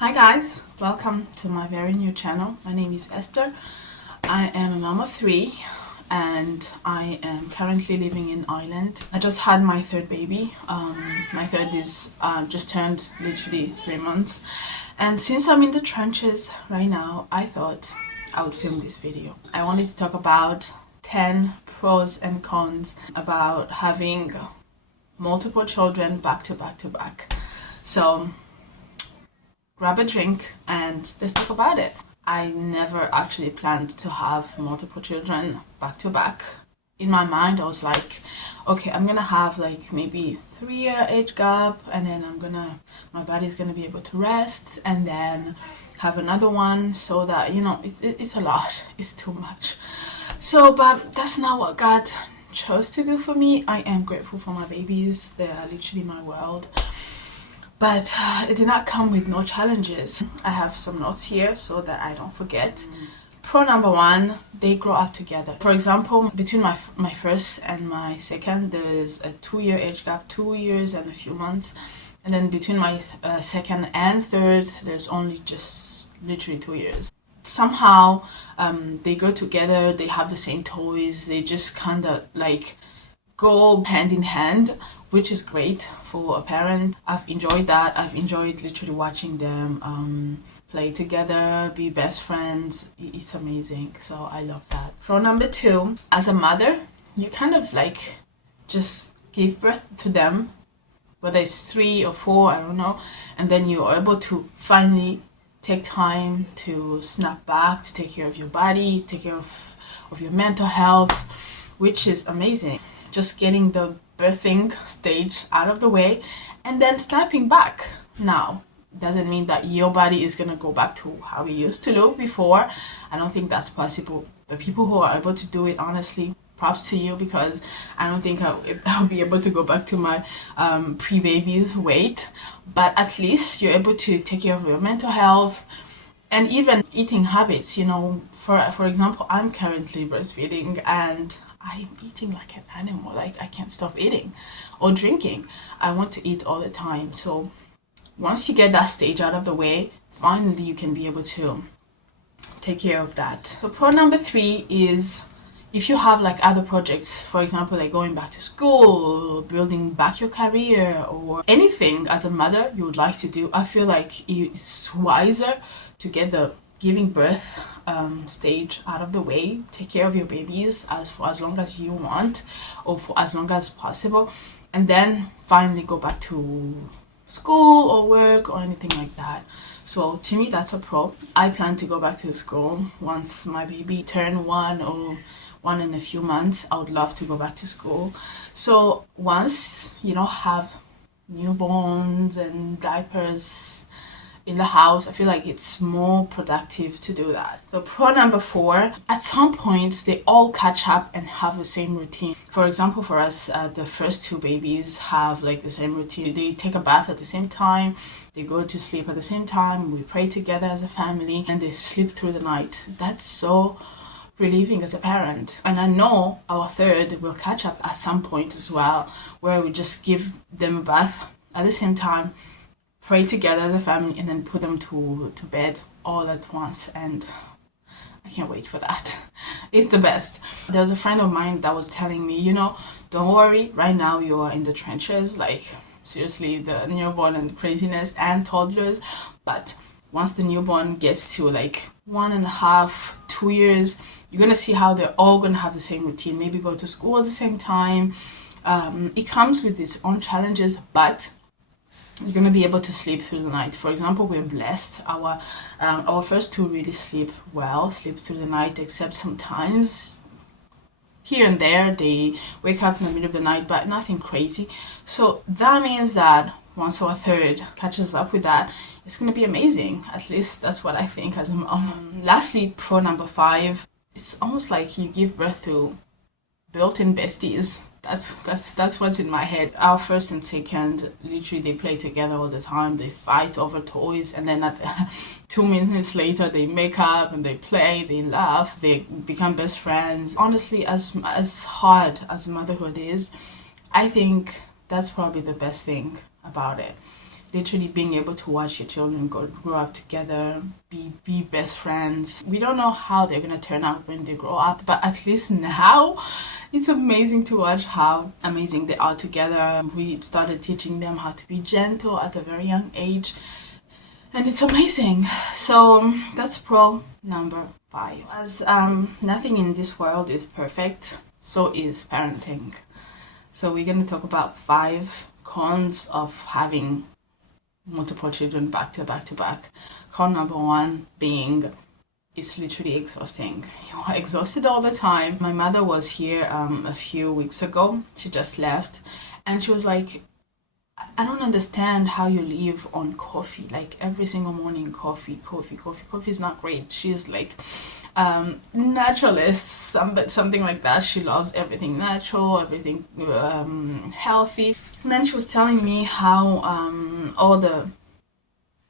Hi guys, welcome to my very new channel. My name is Esther. I am a mom of three and I am currently living in Ireland. I just had my third baby. My third is just turned literally 3 months, and since I'm in the trenches right now, I thought I would film this video. I wanted to talk about 10 pros and cons about having multiple children back to back to back. So grab a drink and let's talk about it. I never actually planned to have multiple children back to back. In my mind, I was like, okay, I'm gonna have like maybe 3-year age gap, and then my body's gonna be able to rest, and then have another one, so that it's a lot, it's too much. So, but that's not what God chose to do for me. I am grateful for my babies; they are literally my world. But it did not come with no challenges. I have some notes here so that I don't forget. Pro number one, they grow up together. For example, between my first and my second, there's a 2-year age gap, 2 years and a few months. And then between my second and third, there's only just literally 2 years. Somehow they grow together, they have the same toys, they just kind of like go hand in hand, which is great for a parent. I've enjoyed that. I've enjoyed literally watching them play together, be best friends. It's amazing. So I love that. Pro number two, as a mother, you kind of like just give birth to them, whether it's 3 or 4, I don't know, and then you're able to finally take time to snap back, to take care of your body, take care of your mental health, which is amazing. Just getting the birthing stage out of the way and then snapping back. Now, doesn't mean that your body is going to go back to how it used to look before. I don't think that's possible. The people who are able to do it, honestly, props to you, because I don't think I'll be able to go back to my pre-baby's weight. But at least you're able to take care of your mental health and even eating habits. For example, I'm currently breastfeeding and I'm eating like an animal. Like, I can't stop eating or drinking. I want to eat all the time. So once you get that stage out of the way, finally you can be able to take care of that. So pro number 3 is, if you have like other projects, for example, like going back to school, building back your career, or anything as a mother you would like to do, I feel like it's wiser to get the giving birth stage out of the way. Take care of your babies for as long as you want, or for as long as possible, and then finally go back to school or work or anything like that. So to me, that's a pro. I plan to go back to school once my baby turn 1 or 1 in a few months. I would love to go back to school. So once have newborns and diapers in the house, I feel like it's more productive to do that. So pro number 4, at some point they all catch up and have the same routine. For example, for us, the first 2 babies have like the same routine. They take a bath at the same time, they go to sleep at the same time, we pray together as a family, and they sleep through the night. That's so relieving as a parent. And I know our third will catch up at some point as well, where we just give them a bath at the same time, pray together as a family, and then put them to bed all at once. And I can't wait for that. It's the best. There was a friend of mine that was telling me, don't worry, right now you are in the trenches, like seriously, the newborn and craziness and toddlers. But once the newborn gets to like 1.5, 2 years, you're gonna see how they're all gonna have the same routine, maybe go to school at the same time. It comes with its own challenges, but you're gonna be able to sleep through the night. For example, we're blessed. Our first 2 really sleep through the night, except sometimes here and there they wake up in the middle of the night, but nothing crazy. So that means that once our third catches up with that, it's gonna be amazing. At least that's what I think as a mom. Lastly, pro number 5, it's almost like you give birth to built-in besties. That's what's in my head. Our first and second, literally, they play together all the time. They fight over toys, and then 2 minutes later, they make up and they play, they laugh, they become best friends. Honestly, as hard as motherhood is, I think that's probably the best thing about it. literally being able to watch your children grow up together, be best friends. We don't know how they're gonna turn out when they grow up, but at least now it's amazing to watch how amazing they are together. We started teaching them how to be gentle at a very young age, and it's amazing. So that's pro number 5. As nothing in this world is perfect, so is parenting. So we're going to talk about 5 cons of having multiple children back to back to back. Con number 1 being it's literally exhausting. You are exhausted all the time. My mother was here a few weeks ago. She just left, and she was like, I don't understand how you live on coffee. Like every single morning, coffee. Coffee is not great. She's like naturalist, something like that. She loves everything natural, everything healthy. And then she was telling me how all the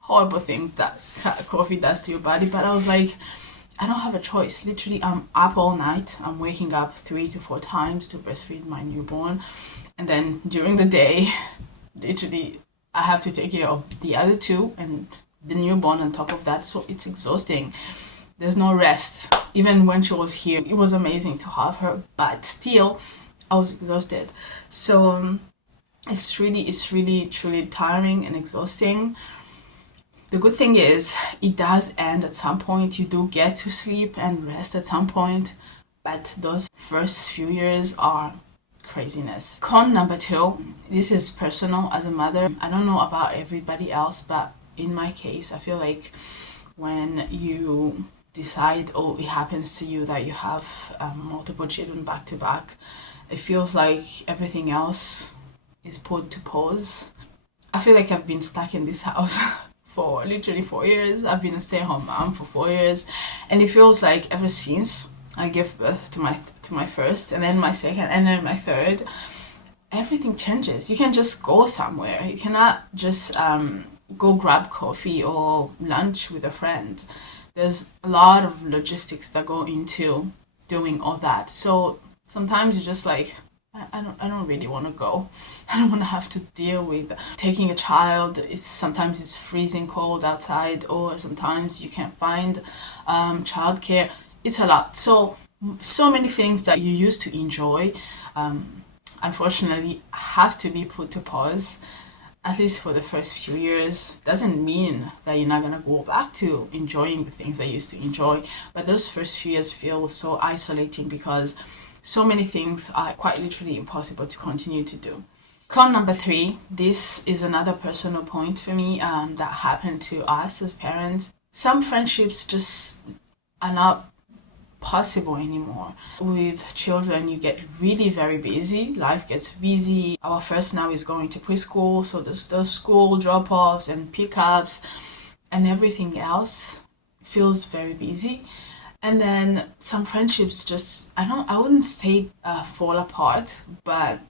horrible things that coffee does to your body. But I was like, I don't have a choice. Literally, I'm up all night. I'm waking up 3 to 4 times to breastfeed my newborn. And then during the day, literally, I have to take care of the other 2 and the newborn on top of that. So it's exhausting. There's no rest. Even when she was here, it was amazing to have her, but still, I was exhausted. So it's really truly tiring and exhausting. The good thing is, it does end at some point. You do get to sleep and rest at some point, but those first few years are craziness. Con number 2, this is personal as a mother. I don't know about everybody else, but in my case, I feel like when you decide, or it happens to you that you have multiple children back to back, it feels like everything else is put to pause. I feel like I've been stuck in this house for literally 4 years. I've been a stay-at-home mom for 4 years, and it feels like ever since I gave birth to my first, and then my second, and then my third, everything changes. You can just go somewhere. You cannot just go grab coffee or lunch with a friend. There's a lot of logistics that go into doing all that. So sometimes you're just like, I don't really want to go. I don't want to have to deal with taking a child. Sometimes it's freezing cold outside, or sometimes you can't find childcare. It's a lot. So many things that you used to enjoy, unfortunately, have to be put to pause. At least for the first few years. Doesn't mean that you're not gonna go back to enjoying the things that you used to enjoy, but those first few years feel so isolating because so many things are quite literally impossible to continue to do. Con number 3, this is another personal point for me that happened to us as parents. Some friendships just are not possible anymore. With children, you get really very busy. Life gets busy. Our first now is going to preschool, so there's those school drop-offs and pickups, and everything else feels very busy. And then some friendships just, I wouldn't say fall apart, but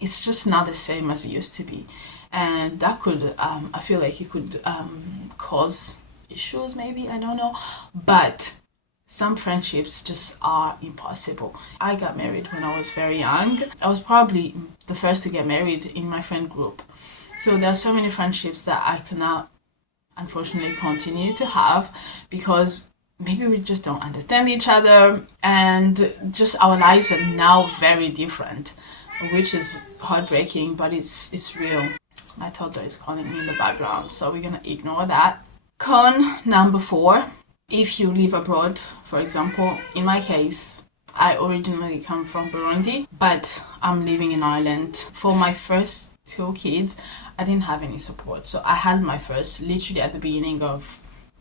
it's just not the same as it used to be. And that could, I feel like it could cause issues maybe, I don't know. But some friendships just are impossible. I got married when I was very young. I was probably the first to get married in my friend group. So there are so many friendships that I cannot, unfortunately, continue to have because maybe we just don't understand each other, and just our lives are now very different, which is heartbreaking, but it's real. My toddler is calling me in the background, so we're gonna ignore that. Con number 4. If you live abroad, for example, in my case, I originally come from Burundi, but I'm living in Ireland. For my first 2 kids, I didn't have any support. So I had my first literally at the beginning of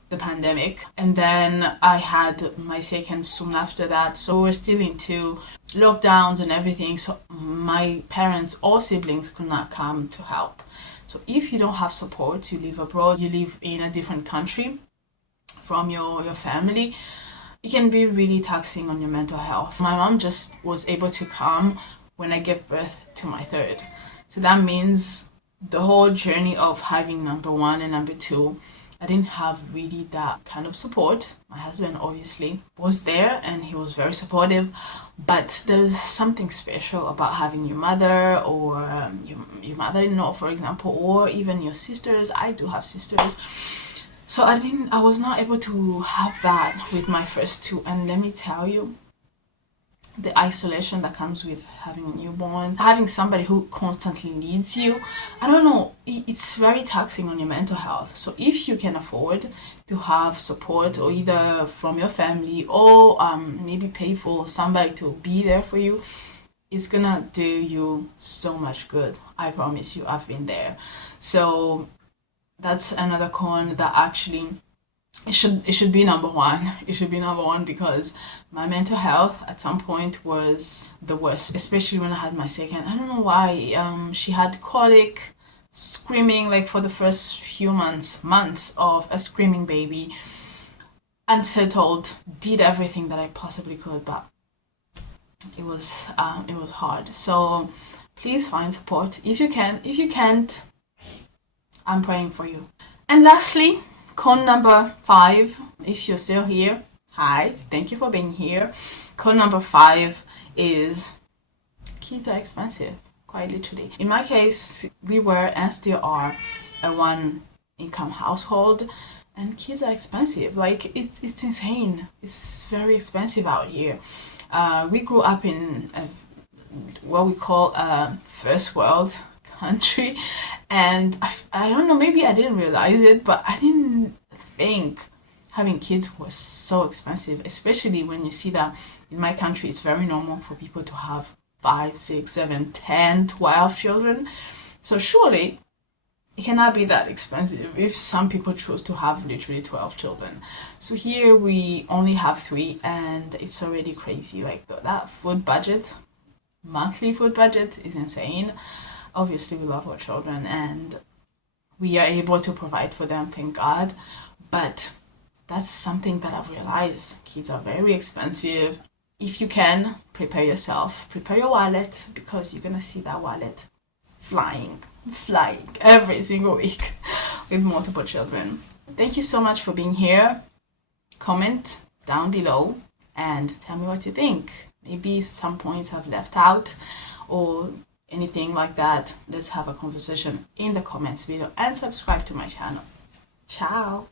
the pandemic, and then I had my second soon after that. So we're still into lockdowns and everything. So my parents or siblings could not come to help. So if you don't have support, you live abroad, you live in a different country from your family, it can be really taxing on your mental health. My mom just was able to come when I gave birth to my third. So that means the whole journey of having number 1 and number 2 I didn't have really that kind of support. My husband obviously was there and he was very supportive, but there's something special about having your mother or your mother-in-law, for example, or even your sisters. I do have sisters. So I was not able to have that with my first two. And let me tell you, the isolation that comes with having a newborn, having somebody who constantly needs you, I don't know, it's very taxing on your mental health. So if you can afford to have support, or either from your family, or maybe pay for somebody to be there for you, it's gonna do you so much good. I promise you, I've been there. So that's another con that actually it should be number one. It should be number one, because my mental health at some point was the worst, especially when I had my second. I don't know why. She had colic, screaming like for the first few months of a screaming baby. Unsettled, did everything that I possibly could, but it was hard. So please find support if you can. If you can't, I'm praying for you. And lastly, con number 5, if you're still here, hi, thank you for being here. Con number 5 is kids are expensive, quite literally. In my case, we were and still are a one income household, and kids are expensive. Like, it's insane. It's very expensive out here. We grew up in what we call a first world country, and I don't know, maybe I didn't realize it, but I didn't think having kids was so expensive, especially when you see that in my country it's very normal for people to have 5, 6, 7, 10, 12 children. So surely it cannot be that expensive if some people choose to have literally 12 children. So here we only have 3, and it's already crazy. Like that food budget, monthly food budget, is insane. Obviously we love our children and we are able to provide for them, thank God, but that's something that I've realized. Kids are very expensive. If you can, prepare yourself, prepare your wallet, because you're gonna see that wallet flying every single week with multiple children. Thank you so much for being here. Comment down below and tell me what you think. Maybe some points I've left out or anything like that. Let's have a conversation in the comments below and subscribe to my channel. Ciao.